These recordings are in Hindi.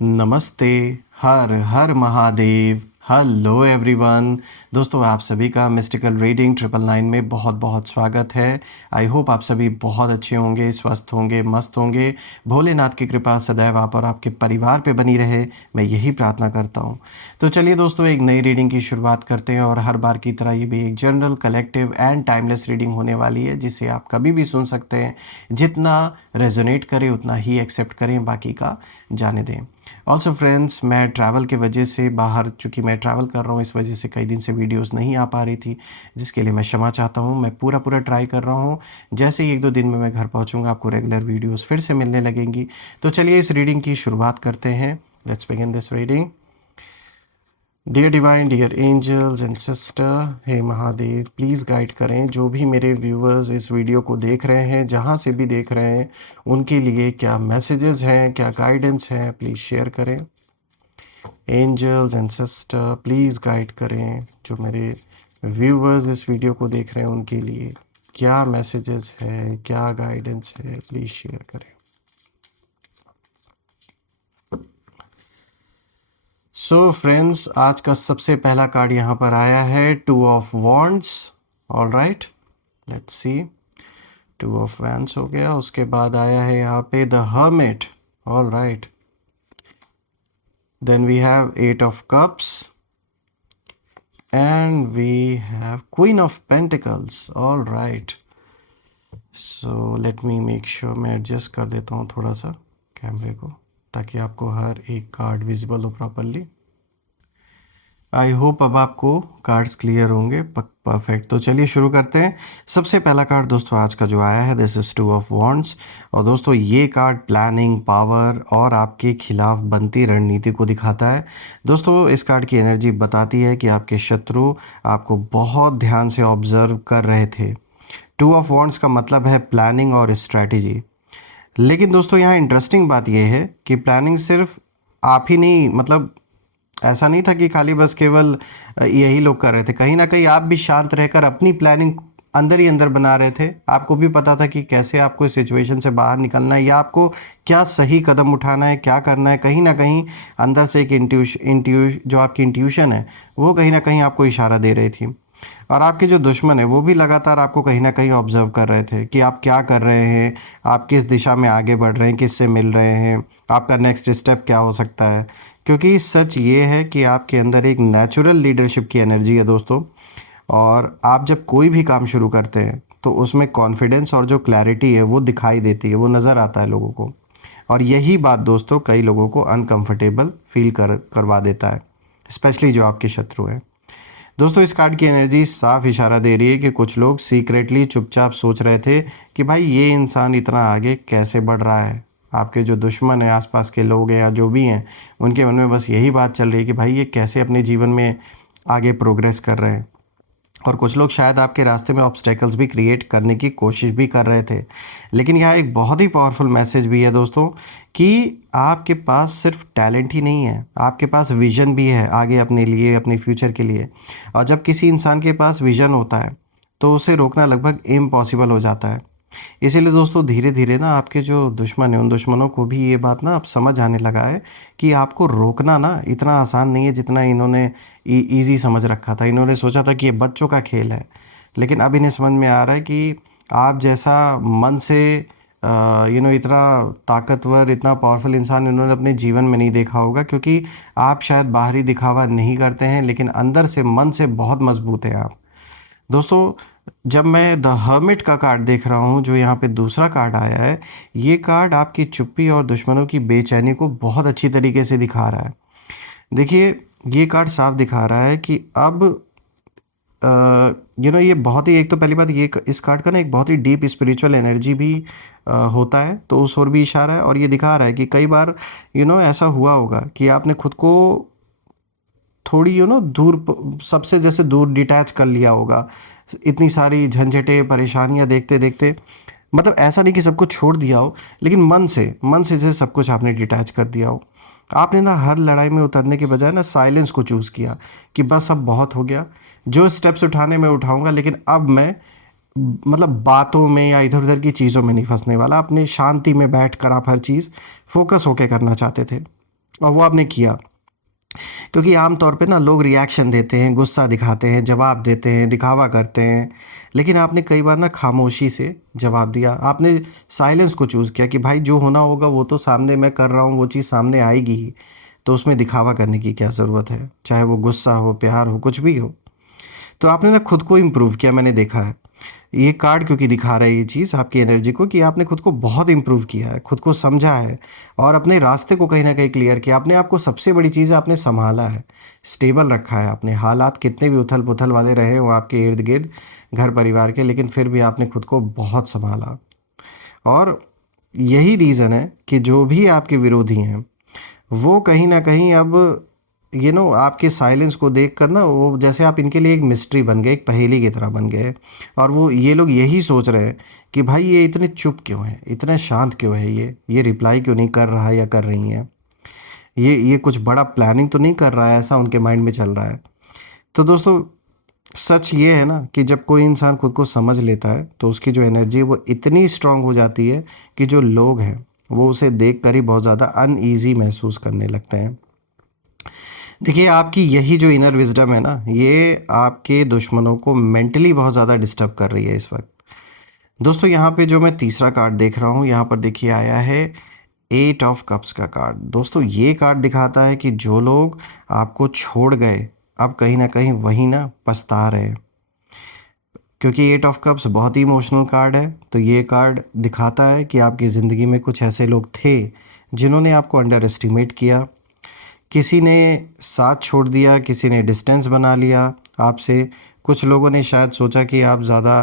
नमस्ते। हर हर महादेव। Hello everyone. दोस्तों, आप सभी का मिस्टिकल रीडिंग 999 में बहुत बहुत स्वागत है। आई होप आप सभी बहुत अच्छे होंगे, स्वस्थ होंगे, मस्त होंगे। भोलेनाथ की कृपा सदैव आप और आपके परिवार पे बनी रहे, मैं यही प्रार्थना करता हूँ। तो चलिए दोस्तों, एक नई रीडिंग की शुरुआत करते हैं। और हर बार की तरह ये भी एक general, collective and timeless reading होने वाली है, जिसे आप कभी भी सुन सकते हैं। जितना रेजोनेट करे उतना ही एक्सेप्ट करें, बाकी का जाने दें। ऑल्सो फ्रेंड्स, मैं ट्रैवल के वजह से बाहर, चूँकि मैं ट्रैवल कर रहा हूँ, इस वजह से कई दिन से वीडियोस नहीं आ पा रही थी, जिसके लिए मैं क्षमा चाहता हूँ। मैं पूरा पूरा ट्राई कर रहा हूँ। जैसे ही 1-2 दिन में मैं घर पहुँचूँगा, आपको रेगुलर वीडियोस फिर से मिलने लगेंगी। तो चलिए इस रीडिंग की शुरुआत करते हैं। Let's begin this reading. Dear divine, dear angels and sister, हे महादेव, प्लीज़ गाइड करें जो भी मेरे व्यूअर्स इस वीडियो को देख रहे हैं, जहाँ से भी देख रहे हैं, उनके लिए क्या मैसेजेस हैं, क्या गाइडेंस हैं, प्लीज़ शेयर करें। Angels and sister, please guide करें जो मेरे व्यूअर्स इस वीडियो को देख रहे हैं, उनके लिए क्या मैसेजेस है, क्या गाइडेंस है, प्लीज़ शेयर करें। सो फ्रेंड्स, आज का सबसे पहला कार्ड यहाँ पर आया है 2 of wands. All right, let's see. 2 of wands हो गया, उसके बाद आया है यहाँ पे the hermit. All right, then we have 8 of cups and we have Queen of Pentacles. All right, so let me make sure मैं एडजस्ट कर देता हूँ थोड़ा सा कैमरे को, ताकि आपको हर एक कार्ड विजिबल हो प्रॉपरली। आई होप अब आपको कार्ड्स क्लियर होंगे। परफेक्ट। तो चलिए शुरू करते हैं। सबसे पहला कार्ड दोस्तों आज का जो आया है, दिस इज़ 2 ऑफ वॉन्ड्स। और दोस्तों ये कार्ड प्लानिंग, पावर और आपके खिलाफ बनती रणनीति को दिखाता है। दोस्तों इस कार्ड की एनर्जी बताती है कि आपके शत्रु आपको बहुत ध्यान से ऑब्जर्व कर रहे थे। 2 ऑफ वॉन्ड्स का मतलब है प्लानिंग और स्ट्रैटेजी। लेकिन दोस्तों यहाँ इंटरेस्टिंग बात यह है कि प्लानिंग सिर्फ आप ही नहीं, मतलब ऐसा नहीं था कि खाली बस केवल यही लोग कर रहे थे। कहीं ना कहीं आप भी शांत रहकर अपनी प्लानिंग अंदर ही अंदर बना रहे थे। आपको भी पता था कि कैसे आपको इस सिचुएशन से बाहर निकलना है, या आपको क्या सही कदम उठाना है, क्या करना है। कहीं ना कहीं अंदर से एक जो आपकी इंट्यूशन है, वो कहीं ना कहीं आपको इशारा दे रही थी। और आपके जो दुश्मन है वो भी लगातार आपको कहीं ना कहीं ऑब्जर्व कर रहे थे कि आप क्या कर रहे हैं, आप किस दिशा में आगे बढ़ रहे हैं, किससे मिल रहे हैं, आपका नेक्स्ट स्टेप क्या हो सकता है। क्योंकि सच ये है कि आपके अंदर एक नेचुरल लीडरशिप की एनर्जी है दोस्तों। और आप जब कोई भी काम शुरू करते हैं तो उसमें कॉन्फिडेंस और जो क्लैरिटी है वो दिखाई देती है, वो नज़र आता है लोगों को। और यही बात दोस्तों कई लोगों को अनकंफर्टेबल फील करवा देता है, स्पेशली जो आपके शत्रु हैं। दोस्तों इस कार्ड की एनर्जी साफ इशारा दे रही है कि कुछ लोग सीक्रेटली चुपचाप सोच रहे थे कि भाई ये इंसान इतना आगे कैसे बढ़ रहा है। आपके जो दुश्मन है, आसपास के लोग हैं या जो भी हैं, उनके मन में बस यही बात चल रही है कि भाई ये कैसे अपने जीवन में आगे प्रोग्रेस कर रहे हैं। और कुछ लोग शायद आपके रास्ते में ऑब्स्टेकल्स भी क्रिएट करने की कोशिश भी कर रहे थे। लेकिन यहाँ एक बहुत ही पावरफुल मैसेज भी है दोस्तों, कि आपके पास सिर्फ टैलेंट ही नहीं है, आपके पास विज़न भी है आगे अपने लिए, अपने फ्यूचर के लिए। और जब किसी इंसान के पास विज़न होता है तो उसे रोकना लगभग इम्पॉसिबल हो जाता है। इसीलिए दोस्तों धीरे धीरे ना आपके जो दुश्मन हैं, उन दुश्मनों को भी ये बात ना अब समझ आने लगा है कि आपको रोकना ना इतना आसान नहीं है जितना इन्होंने ईज़ी समझ रखा था। इन्होंने सोचा था कि ये बच्चों का खेल है, लेकिन अब इन्हें समझ में आ रहा है कि आप जैसा मन से इतना ताकतवर, इतना पावरफुल इंसान इन्होंने अपने जीवन में नहीं देखा होगा। क्योंकि आप शायद बाहरी दिखावा नहीं करते हैं, लेकिन अंदर से, मन से बहुत मजबूत हैं आप। दोस्तों जब मैं द हर्मिट का कार्ड देख रहा हूँ, जो यहाँ पे दूसरा कार्ड आया है, ये कार्ड आपकी चुप्पी और दुश्मनों की बेचैनी को बहुत अच्छी तरीके से दिखा रहा है। देखिए ये कार्ड साफ दिखा रहा है कि अब ये बहुत ही, एक तो पहली बात ये, इस कार्ड का ना एक बहुत ही डीप स्पिरिचुअल एनर्जी भी होता है, तो उस ओर भी इशारा है। और ये दिखा रहा है कि कई बार ऐसा हुआ होगा कि आपने खुद को थोड़ी दूर, सबसे जैसे दूर डिटैच कर लिया होगा। इतनी सारी झंझटें, परेशानियां देखते देखते, मतलब ऐसा नहीं कि सब कुछ छोड़ दिया हो, लेकिन मन से जैसे सब कुछ आपने डिटैच कर दिया हो। आपने ना हर लड़ाई में उतरने के बजाय ना साइलेंस को चूज़ किया कि बस अब बहुत हो गया, जो स्टेप्स उठाने में उठाऊंगा, लेकिन अब मैं मतलब बातों में या इधर उधर की चीज़ों में नहीं फंसने वाला। अपने शांति में बैठ कर आप हर चीज़ फोकस होके करना चाहते थे। और वो आपने किया। क्योंकि आम तौर पे ना लोग रिएक्शन देते हैं, गुस्सा दिखाते हैं, जवाब देते हैं, दिखावा करते हैं, लेकिन आपने कई बार ना खामोशी से जवाब दिया। आपने साइलेंस को चूज़ किया कि भाई जो होना होगा वो तो सामने मैं कर रहा हूँ, वो चीज़ सामने आएगी ही, तो उसमें दिखावा करने की क्या ज़रूरत है, चाहे वो गुस्सा हो, प्यार हो, कुछ भी हो। तो आपने ना खुद को इम्प्रूव किया, मैंने देखा है। ये कार्ड क्योंकि दिखा रहा है ये चीज़ आपकी एनर्जी को कि आपने खुद को बहुत इम्प्रूव किया है, खुद को समझा है और अपने रास्ते को कहीं न कहीं क्लियर किया। आपने आपको सबसे बड़ी चीज़ है आपने सँभाला है, स्टेबल रखा है आपने। हालात कितने भी उथल-पुथल वाले रहे हों आपके इर्द-गिर्द, घर परिवार के, लेकिन फिर भी आपने खुद को बहुत सँभाला। और यही रीज़न है कि जो भी आपके विरोधी हैं, वो कहीं न कहीं अब आपके साइलेंस को देख कर ना, वो जैसे आप इनके लिए एक मिस्ट्री बन गए, एक पहेली की तरह बन गए। और वो ये लोग यही सोच रहे हैं कि भाई ये इतने चुप क्यों है, इतना शांत क्यों है, ये रिप्लाई क्यों नहीं कर रहा है या कर रही हैं, ये कुछ बड़ा प्लानिंग तो नहीं कर रहा है, ऐसा उनके माइंड में चल रहा है। तो दोस्तों, सच ये है ना कि जब कोई इंसान खुद को समझ लेता है तो उसकी जो एनर्जी है वो इतनी स्ट्रांग हो जाती है कि जो लोग हैं वो उसे देख कर ही बहुत ज़्यादा अनईजी महसूस करने लगते हैं। देखिए, आपकी यही जो इनर विज़डम है ना, ये आपके दुश्मनों को मेंटली बहुत ज़्यादा डिस्टर्ब कर रही है इस वक्त। दोस्तों, यहाँ पे जो मैं तीसरा कार्ड देख रहा हूँ, यहाँ पर देखिए आया है 8 ऑफ कप्स का कार्ड। दोस्तों, ये कार्ड दिखाता है कि जो लोग आपको छोड़ गए, अब कहीं ना कहीं वही ना पछता रहे हैं। क्योंकि 8 ऑफ कप्स बहुत ही इमोशनल कार्ड है, तो ये कार्ड दिखाता है कि आपकी ज़िंदगी में कुछ ऐसे लोग थे जिन्होंने आपको अंडर एस्टिमेट किया। किसी ने साथ छोड़ दिया, किसी ने डिस्टेंस बना लिया आपसे। कुछ लोगों ने शायद सोचा कि आप ज़्यादा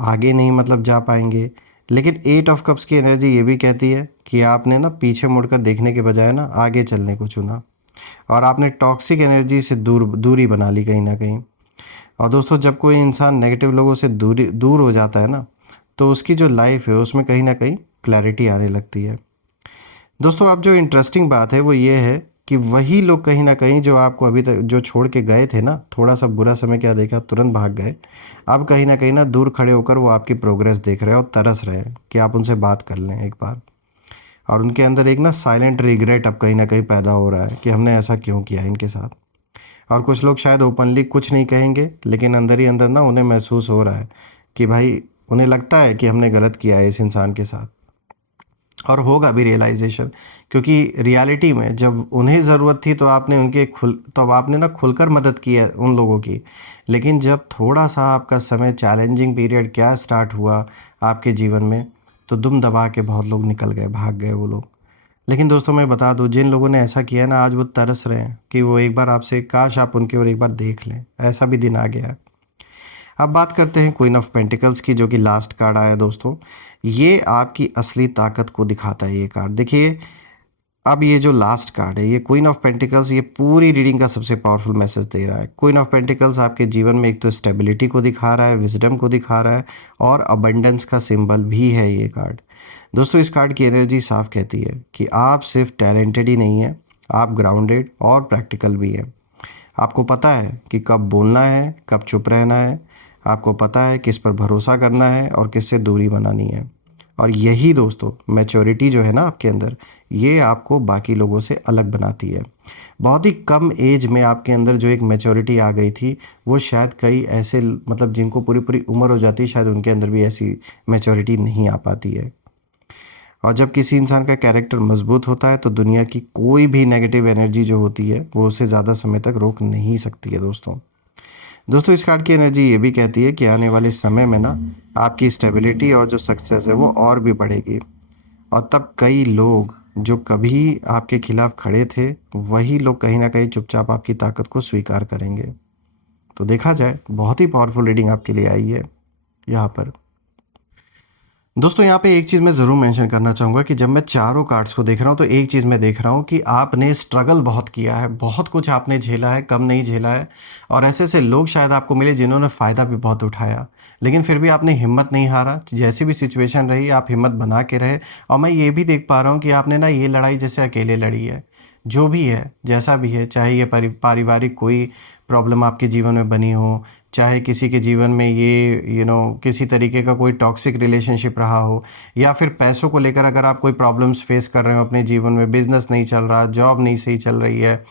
आगे नहीं मतलब जा पाएंगे। लेकिन 8 ऑफ कप्स की एनर्जी ये भी कहती है कि आपने ना पीछे मुड़कर देखने के बजाय ना आगे चलने को चुना, और आपने टॉक्सिक एनर्जी से दूरी बना ली कहीं ना कहीं। और दोस्तों, जब कोई इंसान नेगेटिव लोगों से दूर हो जाता है ना, तो उसकी जो लाइफ है उसमें कहीं ना कहीं क्लैरिटी आने लगती है। दोस्तों, अब जो इंटरेस्टिंग बात है वो ये है कि वही लोग कहीं न कहीं जो आपको अभी तक जो छोड़ के गए थे ना, थोड़ा-सा बुरा समय क्या देखा तुरंत भाग गए। अब कहीं न कहीं ना दूर खड़े होकर वो आपकी प्रोग्रेस देख रहे हैं और तरस रहे हैं कि आप उनसे बात कर लें एक बार। और उनके अंदर एक ना साइलेंट रिग्रेट अब कहीं न कहीं पैदा हो रहा है कि हमने ऐसा क्यों किया इनके साथ। और कुछ लोग शायद ओपनली कुछ नहीं कहेंगे, लेकिन अंदर ही अंदर ना उन्हें महसूस हो रहा है कि भाई, उन्हें लगता है कि हमने गलत किया है इस इंसान के साथ। और होगा भी रियलाइजेशन, क्योंकि रियलिटी में जब उन्हें ज़रूरत थी तो आपने उनके खुल तो अब आपने ना खुलकर मदद की है उन लोगों की। लेकिन जब थोड़ा सा आपका समय चैलेंजिंग पीरियड क्या स्टार्ट हुआ आपके जीवन में, तो दुम दबा के बहुत लोग निकल गए, भाग गए वो लोग। लेकिन दोस्तों, मैं बता दूं, जिन लोगों ने ऐसा किया ना, आज वो तरस रहे हैं कि वो एक बार आपसे, काश आप उनकी ओर एक बार देख लें। ऐसा भी दिन आ गया है। अब बात करते हैं क्वीन ऑफ पेंटिकल्स की, जो कि लास्ट कार्ड आया दोस्तों। ये आपकी असली ताकत को दिखाता है ये कार्ड। देखिए, अब ये जो लास्ट कार्ड है, ये क्वीन ऑफ पेंटिकल्स, ये पूरी रीडिंग का सबसे पावरफुल मैसेज दे रहा है। क्वीन ऑफ पेंटिकल्स आपके जीवन में एक तो स्टेबिलिटी को दिखा रहा है, विजडम को दिखा रहा है, और अबंडेंस का सिंबल भी है ये कार्ड। दोस्तों, इस कार्ड की एनर्जी साफ कहती है कि आप सिर्फ टैलेंटेड ही नहीं हैं, आप ग्राउंडेड और प्रैक्टिकल भी हैं। आपको पता है कि कब बोलना है, कब चुप रहना है। आपको पता है किस पर भरोसा करना है और किससे दूरी बनानी है। और यही दोस्तों, मैच्योरिटी जो है ना आपके अंदर, ये आपको बाकी लोगों से अलग बनाती है। बहुत ही कम एज में आपके अंदर जो एक मैच्योरिटी आ गई थी, वो शायद कई ऐसे मतलब जिनको पूरी पूरी उम्र हो जाती है, शायद उनके अंदर भी ऐसी मैच्योरिटी नहीं आ पाती है। और जब किसी इंसान का कैरेक्टर मजबूत होता है तो दुनिया की कोई भी नेगेटिव एनर्जी जो होती है वो उसे ज़्यादा समय तक रोक नहीं सकती है दोस्तों। दोस्तों, इस कार्ड की एनर्जी ये भी कहती है कि आने वाले समय में ना आपकी स्टेबिलिटी और जो सक्सेस है वो और भी बढ़ेगी। और तब कई लोग जो कभी आपके खिलाफ खड़े थे, वही लोग कहीं ना कहीं चुपचाप आपकी ताकत को स्वीकार करेंगे। तो देखा जाए, बहुत ही पावरफुल रीडिंग आपके लिए आई है यहाँ पर। दोस्तों, यहाँ पे एक चीज़ मैं ज़रूर मेंशन करना चाहूँगा कि जब मैं चारों कार्ड्स को देख रहा हूँ तो एक चीज़ मैं देख रहा हूँ कि आपने स्ट्रगल बहुत किया है, बहुत कुछ आपने झेला है, कम नहीं झेला है। और ऐसे ऐसे लोग शायद आपको मिले जिन्होंने फ़ायदा भी बहुत उठाया, लेकिन फिर भी आपने हिम्मत नहीं हारा। जैसी भी सिचुएशन रही, आप हिम्मत बना के रहे। और मैं ये भी देख पा रहा हूँ कि आपने ना ये लड़ाई जैसे अकेले लड़ी है। जो भी है, जैसा भी है, चाहे ये पारिवारिक कोई प्रॉब्लम आपके जीवन में बनी हो, चाहे किसी के जीवन में ये किसी तरीके का कोई टॉक्सिक रिलेशनशिप रहा हो, या फिर पैसों को लेकर अगर आप कोई प्रॉब्लम्स फेस कर रहे हो अपने जीवन में, बिजनेस नहीं चल रहा, जॉब नहीं सही चल रही है,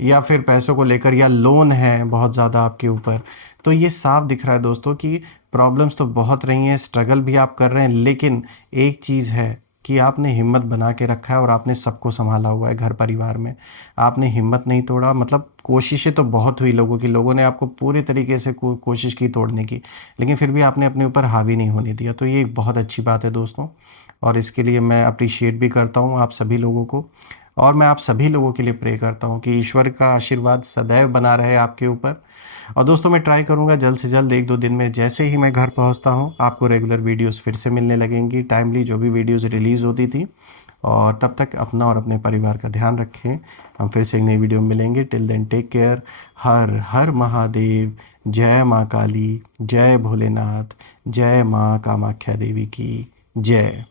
या फिर पैसों को लेकर या लोन है बहुत ज़्यादा आपके ऊपर, तो ये साफ दिख रहा है दोस्तों कि प्रॉब्लम्स तो बहुत रही हैं, स्ट्रगल भी आप कर रहे हैं, लेकिन एक चीज़ है कि आपने हिम्मत बना के रखा है और आपने सबको संभाला हुआ है घर परिवार में। आपने हिम्मत नहीं तोड़ा, मतलब कोशिशें तो बहुत हुई लोगों की, लोगों ने आपको पूरे तरीके से कोशिश की तोड़ने की, लेकिन फिर भी आपने अपने ऊपर हावी नहीं होने दिया। तो ये एक बहुत अच्छी बात है दोस्तों, और इसके लिए मैं अप्रिशिएट भी करता हूँ आप सभी लोगों को। और मैं आप सभी लोगों के लिए प्रे करता हूँ कि ईश्वर का आशीर्वाद सदैव बना रहे आपके ऊपर। और दोस्तों मैं ट्राई करूँगा जल्द से जल्द, एक दो दिन में जैसे ही मैं घर पहुँचता हूँ आपको रेगुलर वीडियोस फिर से मिलने लगेंगी, टाइमली जो भी वीडियोस रिलीज़ होती थी। और तब तक अपना और अपने परिवार का ध्यान रखें। हम फिर से एक नई वीडियो में मिलेंगे। Till then take care. हर हर महादेव। जय माँ काली, जय भोलेनाथ, जय माँ कामाख्या देवी की जय।